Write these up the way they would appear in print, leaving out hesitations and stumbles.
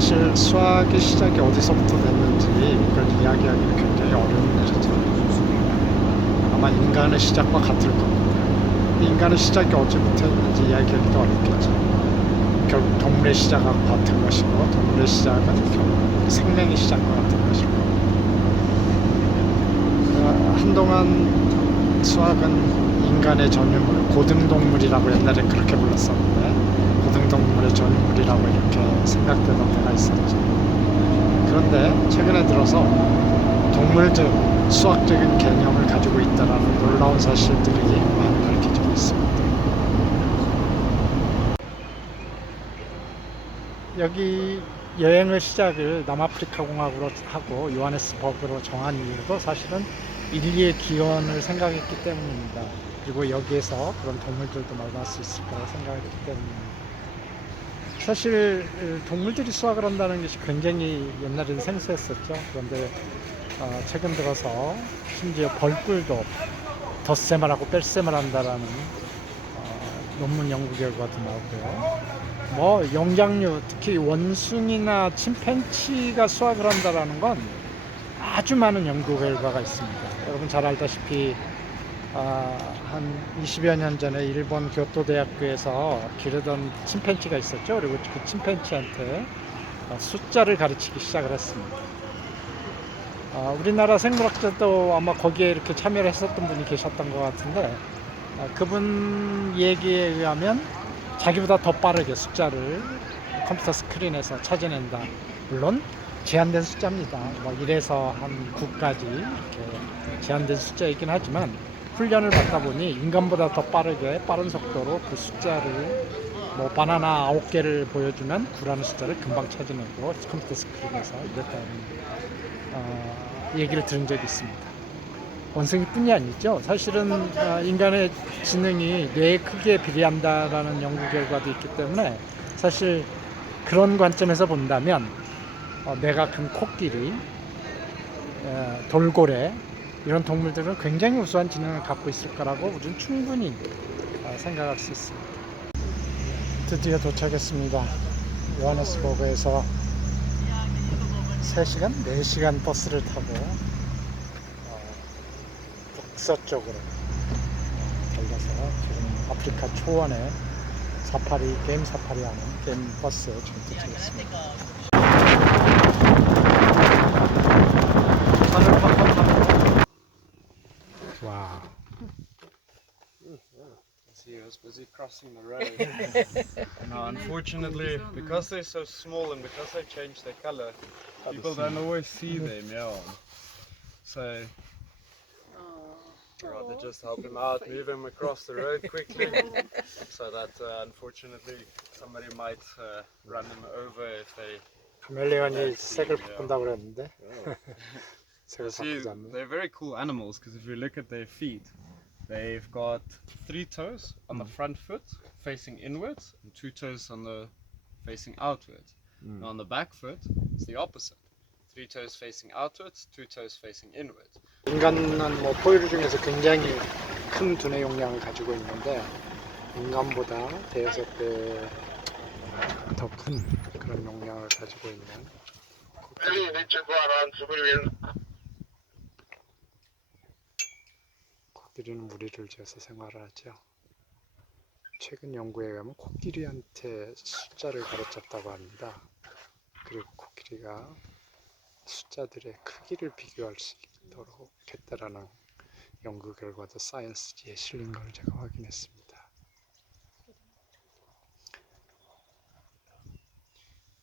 사실 수학의 시작이 어디서부터 됐는지 이걸 이야기하기는 굉장히 어려운 일이죠. 아마 인간의 시작과 같을 겁니다. 인간의 시작이 어디부터 했는지 이야기하기도 어렵겠죠. 결국 동물의 시작하고 같은 것이고, 동물의 시작은 결국 생명의 시작과 같은 것이고, 한동안 수학은 인간의 전유물, 고등동물이라고 옛날에 그렇게 불렀었는데, 고등동물의 전유물이라고 이렇게 생각되던 때가 있었죠. 그런데 최근에 들어서 동물들 수학적인 개념을 가지고 있다는 놀라운 사실들이 많이 밝혀지고 있습니다. 여기 여행의 시작을 남아프리카 공화국으로 하고 요하네스버그로 정한 이유도 사실은 인류의 기원을 생각했기 때문입니다. 그리고 여기에서 그런 동물들도 만날 수 있을 거라고 생각했기 때문입니다. 사실 동물들이 수학을 한다는 것이 굉장히 옛날에는 생소했었죠. 그런데 최근 들어서 심지어 벌꿀도 덧셈을 하고 뺄셈을 한다라는 논문 연구 결과도 나오고요. 뭐 영장류, 특히 원숭이나 침팬치가 수학을 한다라는 건 아주 많은 연구 결과가 있습니다. 여러분 잘 알다시피 한 20여 년 전에 일본 교토 대학교에서 기르던 침팬치가 있었죠. 그리고 그 침팬치한테 숫자를 가르치기 시작을 했습니다. 우리나라 생물학자도 아마 거기에 이렇게 참여를 했었던 분이 계셨던 것 같은데, 그분 얘기에 의하면 자기보다 더 빠르게 숫자를 컴퓨터 스크린에서 찾아낸다. 물론 제한된 숫자입니다. 뭐 1에서 한 9까지 이렇게 제한된 숫자이긴 하지만 훈련을 받다 보니 인간보다 더 빠른 속도로 그 숫자를, 뭐 바나나 9개를 보여주면 9라는 숫자를 금방 찾아내고 컴퓨터 스크린에서 이랬다는 얘기를 들은 적이 있습니다. 원숭이뿐이 아니죠. 사실은 인간의 지능이 뇌의 크기에 비례한다라는 연구 결과도 있기 때문에, 사실 그런 관점에서 본다면 뇌가 큰 코끼리, 돌고래 이런 동물들은 굉장히 우수한 지능을 갖고 있을 거라고 우리는 충분히 생각할 수 있습니다. 드디어 도착했습니다. 요하네스버그에서 3시간? 4시간 버스를 타고 북서쪽으로 달려서 지금 아프리카 초원에 게임 사파리 하는 게임 버스에 지금 도착했습니다. 차를 팍팍 타고. 와우. He was busy crossing the road. Now, unfortunately, because they're so small and because they change their color, people don't always see them. Yeah. So, I'd rather just help him out, move him across the road quickly, so that unfortunately somebody might run him over if they. 카멜레온이 색을 바꾼다고 그랬는데. See, they're very cool animals because if you look at their feet, they've got 3 toes on the front foot facing inwards and 2 toes on the facing outwards. Now on the back foot, it's the opposite. 3 toes facing outwards, 2 toes facing inwards. 인간은 뭐 포유류 중에서 굉장히 큰 두뇌 용량을 가지고 있는데, 인간보다 대여섯 배 더 큰 그런 용량을 가지고 있는 코끼리는 무리를 지어서 생활을 하죠. 최근 연구에 의하면 코끼리한테 숫자를 가르쳤다고 합니다. 그리고 코끼리가 숫자들의 크기를 비교할 수 있도록 했다라는 연구 결과도 사이언스지에 실린 걸 제가 확인했습니다.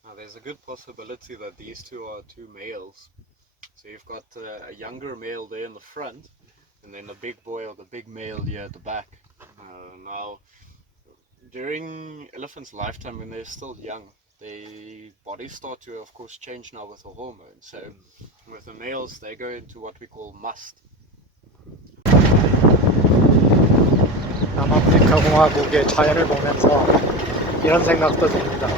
Now there's a good possibility that these two are 2 males. So you've got a younger male there in the front, and then the big boy or the big male here at the back. Now, during elephants' lifetime, when they're still young, their bodies start to, of course, change now with the hormones. So with the males, they go into what we call must. 남아프리카 공화국의 자연을 보면서 이런 생각도 듭니다.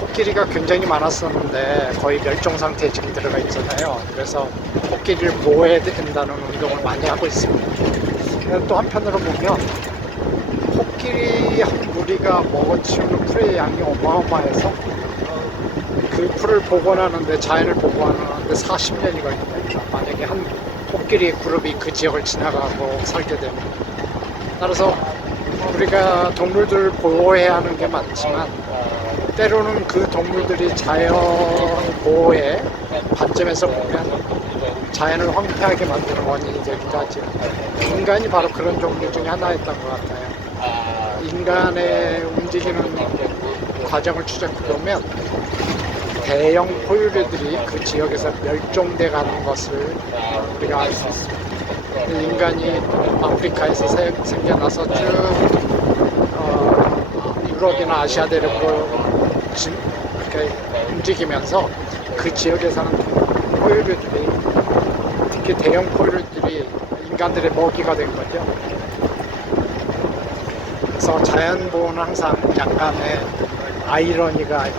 코끼리가 굉장히 많았었는데 거의 멸종 상태에 지금 들어가 있잖아요. 그래서 코끼리를 보호해야 된다는 운동을 많이 하고 있습니다. 또 한편으로 보면 코끼리 한 무리가 먹어치우는 풀의 양이 어마어마해서 그 그 풀을 복원하는데, 자연을 복원하는데 40년이 걸린다. 만약에 한 코끼리 그룹이 그 지역을 지나가고 살게 되면. 따라서 우리가 동물들을 보호해야 하는 게 맞지만, 때로는 그 동물들이 자연 보호의 관점에서 보면 자연을 황폐하게 만드는 원인이 되기도 하죠. 인간이 바로 그런 종류 중에 하나였던 것 같아요. 인간의 움직이는 과정을 추적해보면 대형 포유류들이 그 지역에서 멸종돼 가는 것을 우리가 알 수 있습니다. 인간이 아프리카에서 생겨나서 쭉 유럽이나 아시아 대륙으로 이렇게 움직이면서 그 지역에 사는 포유류들이, 특히 대형 포유류들이 인간들의 먹이가 된 거죠. 그래서 자연보호는 항상 약간의 아이러니가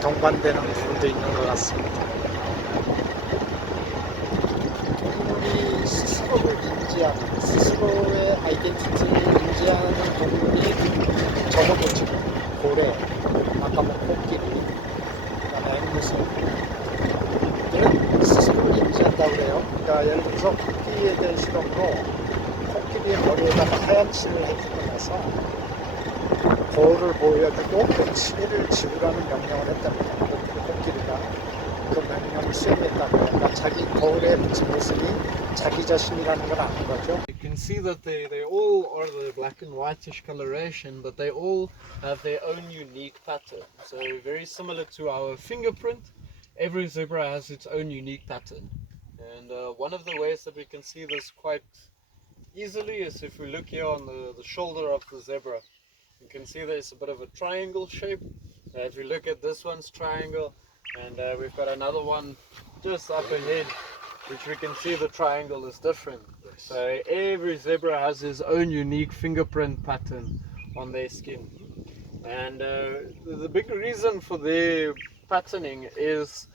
동반되는 부분도 있는 것 같습니다. 동물이 스스로를 인지하는, 스스로의 아이덴티티를 인지하는 동물이 저거도 고래, 아까 뭐 코끼리, 그다음에 앵무새, 이들은 스스로를 인지한다고 그래요. 그러니까 예를 들어서 코끼리에 대한 실험으로 코끼리의 머리에다가 하얀 칠을 해주고 나서 거울을 보여주고 그 칠을 지우라는 명령을 했답니다. 그 코끼리가 그 명령을 수행했다고 해요. 그러니까 자기 거울에 비친 모습이 자기 자신이라는 걸 아는 거죠. You can see that they all are the black and whitish coloration, but they all have their own unique pattern. So very similar to our fingerprint, every zebra has its own unique pattern. And one of the ways that we can see this quite easily is if we look here on the shoulder of the zebra. You can see there's a bit of a triangle shape. If we look at this one's triangle, and we've got another one just up ahead, which we can see the triangle is different. So every zebra has his own unique fingerprint pattern on their skin. And the big reason for their patterning is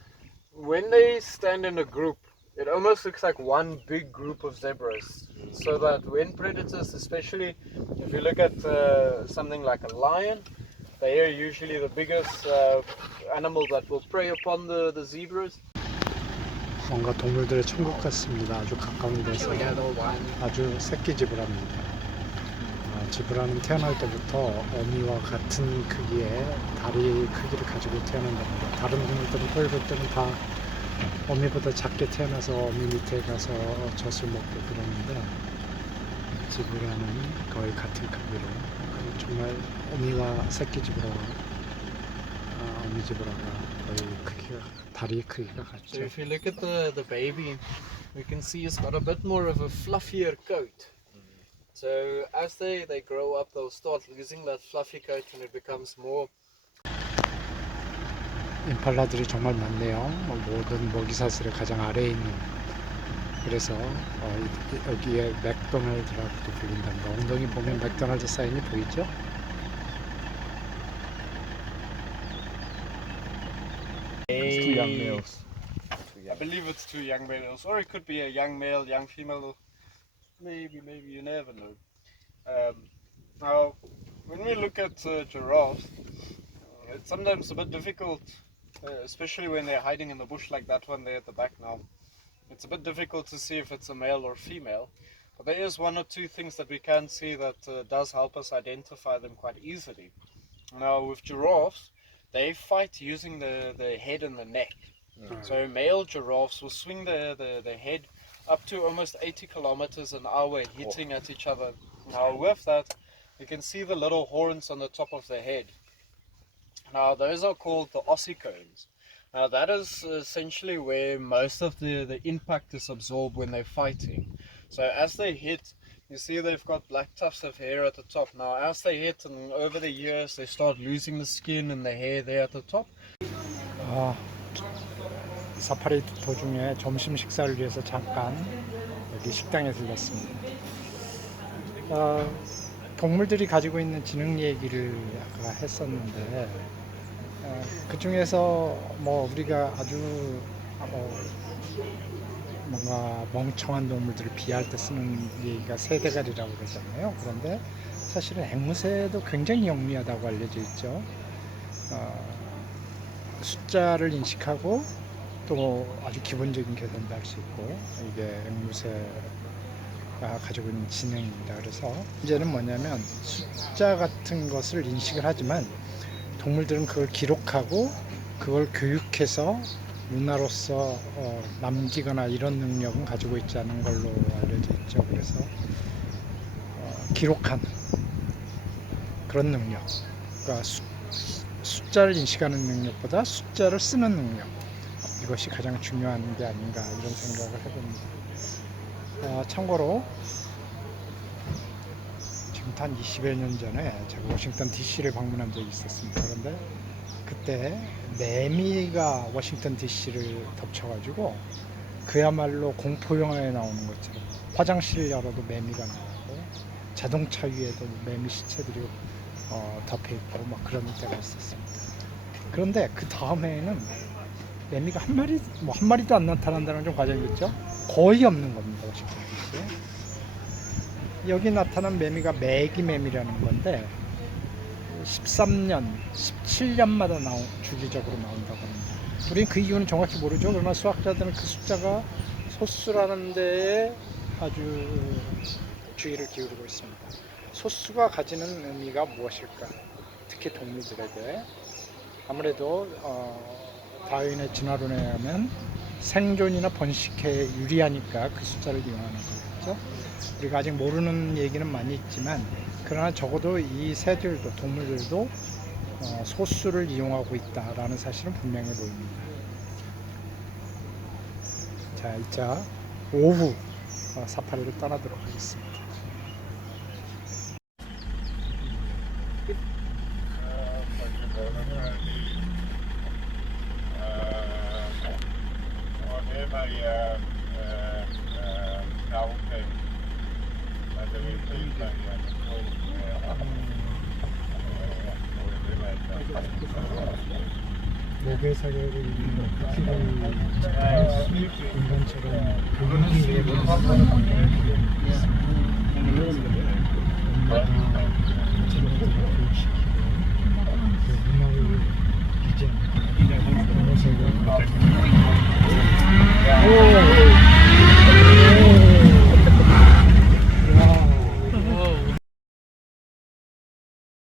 when they stand in a group, it almost looks like one big group of zebras. So that when predators, especially if you look at something like a lion, they are usually the biggest animal that will prey upon the zebras. 뭔가 동물들의 천국 같습니다. 아주 가까운 데서 아주 새끼 지브라입니다. 지브라는 태어날 때부터 어미와 같은 크기의 다리 크기를 가지고 태어난답니다. 다른 동물들은 포유류 때는 다 어미보다 작게 태어나서 어미 밑에 가서 젖을 먹고 그러는데, 지브라는 거의 같은 크기로, 정말 어미와 새끼 지브라와 어미 지브라가 거의 크기가, 다리 크기가 같죠. So if you look at the baby, we can see it's got a bit more of a fluffier coat. So as they grow up, they'll start losing that fluffy coat and it becomes more. 임팔라들이 정말 많네요. 모든 먹이사슬의 가장 아래에 있는. 그래서 여기에 맥도날드라고도 불린답니다. 엉덩이 보면 맥도날드 사인이 보이죠? It's two young males. I believe it's two young males, or it could be a young male, young female. Maybe you never know. Now, when we look at giraffes, it's sometimes a bit difficult, especially when they're hiding in the bush like that one there at the back now. It's a bit difficult to see if it's a male or female, but there is one or two things that we can see that does help us identify them quite easily. Now, with giraffes, they fight using the head and the neck. So male giraffes will swing the head up to almost 80 kilometers an hour, hitting at each other. Now with that, you can see the little horns on the top of the head. Now those are called the ossicones. Now that is essentially where most of the impact is absorbed when they're fighting. So as they hit, you see they've got black tufts of hair at the top. Now as they hit and over the years they start losing the skin and the hair there at the top. 사파리 도중에 점심 식사를 위해서 잠깐 여기 식당에 들렀습니다. 동물들이 가지고 있는 지능 얘기를 아까 했었는데, 그 중에서 뭐 우리가 아주 뭔가 멍청한 동물들을 비할 때 쓰는 얘기가 새대가리라고 그러잖아요. 그런데 사실은 앵무새도 굉장히 영리하다고 알려져 있죠. 숫자를 인식하고 또 아주 기본적인 계산도 할 수 있고 이게 앵무새가 가지고 있는 지능입니다. 그래서 문제는 뭐냐면 숫자 같은 것을 인식을 하지만 동물들은 그걸 기록하고 그걸 교육해서 문화로서 남기거나 이런 능력은 가지고 있지 않은 걸로 알려져 있죠. 그래서 기록하는 그런 능력, 그러니까 숫자를 인식하는 능력보다 숫자를 쓰는 능력, 이것이 가장 중요한 게 아닌가 이런 생각을 해봅니다. 참고로 지금부터 한 20여 년 전에 제가 워싱턴 DC를 방문한 적이 있었습니다. 그런데 그때 매미가 워싱턴 DC를 덮쳐가지고 그야말로 공포 영화에 나오는 것처럼 화장실 열어도 매미가 나오고 자동차 위에도 매미 시체들이 덮여있고 막 그런 때가 있었습니다. 그런데 그 다음에는 매미가 한 마리도 안 나타난다는 좀 과장이겠죠? 거의 없는 겁니다. 워싱턴 DC에. 여기 나타난 매미가 매기매미라는 건데 13년, 17년마다 주기적으로 나온다고 합니다. 우리는 그 이유는 정확히 모르죠. 그러나 수학자들은 그 숫자가 소수라는 데에 아주 주의를 기울이고 있습니다. 소수가 가지는 의미가 무엇일까? 특히 동물들에게 아무래도 다윈의 진화론에 의하면 생존이나 번식에 유리하니까 그 숫자를 이용하는 거겠죠. 우리가 아직 모르는 얘기는 많이 있지만 그러나 적어도 이 새들도 동물들도 소수를 이용하고 있다라는 사실은 분명해 보입니다. 자, 이제 오후 사파리를 떠나도록 하겠습니다. 목의 사격을 이루는 피를 인간처럼 교육을 하는 방법을 교육시키고 그 문화를 유지합니다.